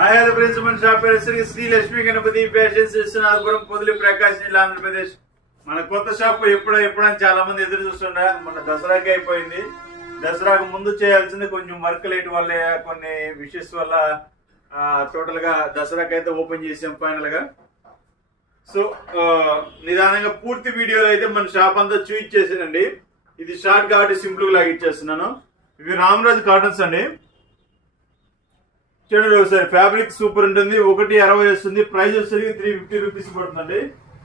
Hi hello friends, మన shop పేరు Shri Lakshmi Ganapati fashions, Viswanathapuram, Podili, ప్రకాశం జిల్లా, ఆంధ్రప్రదేశ్. మన కొత్త షాప్ ఎప్పుడని చాలా మంది ఎదురు చూస్తుండే. మన దసరాకి అయిపోయింది. దసరాకు ముందు చేయాల్సింది కొంచెం వర్క్ లేట్ వల్ల, కొన్ని విషయస్ వల్ల టోటల్ గా దసరాకి అయితే ఓపెన్ చేసాం ఫైనల్ గా. సో నిదానంగా పూర్తి వీడియోలో అయితే మన షాప్ అంతా చూపించేసానండి. ఇది షార్ట్ కాబట్టి సింపుల్ గా లాగిచ్చేస్తున్నాను. ఇవి రామరాజు కాటన్స్ అండి. చూడండి ఒకసారి, ఫ్యాబ్రిక్ సూపర్ ఉంటుంది. 160 వస్తుంది. ప్రైస్ వచ్చేసరికి 350 రూపీస్ పడుతుందండి.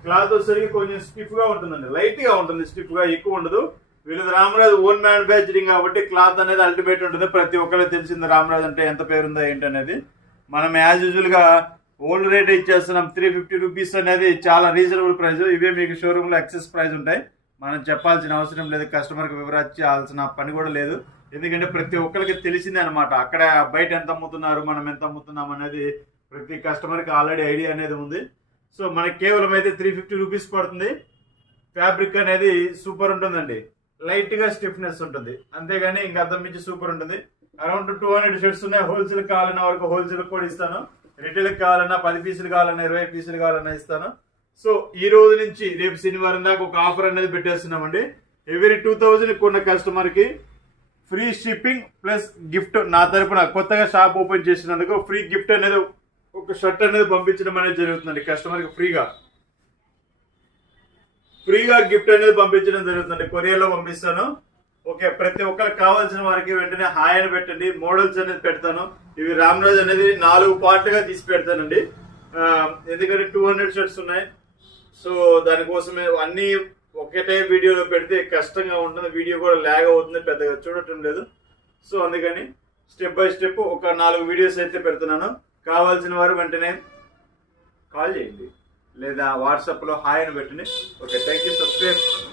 క్లాత్ వచ్చేసరికి కొంచెం స్టిఫ్ గా ఉంటుందండి, లైట్ గా ఉంటుంది, స్టిఫ్ గా ఎక్కువ ఉండదు. వీళ్ళది రామరాజు ఓన్ మ్యానుఫ్యాక్చరింగ్ కాబట్టి క్లాత్ అనేది అల్టిమేట్ ఉంటుంది. ప్రతి ఒక్కరికి తెలిసింది రామరాజు అంటే ఎంత పేరుందో ఏంటి అనేది. మనం యాజ్ యూజువల్ గా ఓల్డ్ రేట్ ఇచ్చేస్తున్నాం. 350 రూపీస్ అనేది చాలా రీజనబుల్ ప్రైస్. ఇవే మీకు షోరూమ్ లో ఎక్సెస్ ప్రైస్ ఉంటాయి. మనం చెప్పాల్సిన అవసరం లేదు, కస్టమర్ కి వివరించాల్సిన పని కూడా లేదు. ఎందుకంటే ప్రతి ఒక్కరికి తెలిసిందే అనమాట. అక్కడ బయట ఎంత అమ్ముతున్నారు, మనం ఎంత అమ్ముతున్నాం అనేది ప్రతి కస్టమర్ కి ఆల్రెడీ ఐడియా అనేది ఉంది. సో మనకి కేవలం అయితే 350 రూపీస్ పడుతుంది. ఫ్యాబ్రిక్ అనేది సూపర్ ఉంటుందండి, లైట్ గా స్టిఫ్నెస్ ఉంటుంది, అంతేగాని ఇంకా అంత మించి సూపర్ ఉంటుంది. అరౌండ్ 200 షర్ట్స్ ఉన్నాయి. హోల్సేల్ కావాలన్నా వరకు హోల్సేల్ కూడా ఇస్తాను. రిటైల్ కావాలన్నా 10 పీసులు కావాలన్నా 20 పీసులు కావాలన్నా ఇస్తాను. సో ఈ రోజు నుంచి రేపు శనివారం దాకా ఒక ఆఫర్ అనేది పెట్టేస్తున్నామండి. ఎవ్రీ 2000 కొన్న కస్టమర్ కి ఫ్రీ షిప్పింగ్ ప్లస్ గిఫ్ట్ నా తరపున, కొత్తగా షాప్ ఓపెన్ చేసినందుకు ఫ్రీ గిఫ్ట్ అనేది, ఒక షర్ట్ అనేది పంపించడం అనేది జరుగుతుందండి. కస్టమర్ కి ఫ్రీగా గిఫ్ట్ అనేది పంపించడం జరుగుతుంది. కొరియర్లో పంపిస్తాను. ఓకే, ప్రతి ఒక్కరికి కావాల్సిన వారికి వెంటనే హాయ్ అని పెట్టండి. మోడల్స్ అనేది పెడతాను. ఇవి రామరాజ్ అనేది 4 పార్ట్లుగా తీసి పెడతానండి. ఎందుకంటే 200 షర్ట్స్ ఉన్నాయి. సో దానికోసమే అన్ని ఒకటే వీడియోలో పెడితే కష్టంగా ఉంటుంది. వీడియో కూడా ల్యాగ్ అవుతుంది, పెద్దగా చూడటం లేదు. సో అందుకని స్టెప్ బై స్టెప్ ఒక 4 వీడియోస్ అయితే పెడుతున్నాను. కావాల్సిన వారు వెంటనే కాల్ చేయండి లేదా వాట్సాప్లో హాయ్ అని పెట్టండి. Okay, thank you. సబ్స్క్రైబ్.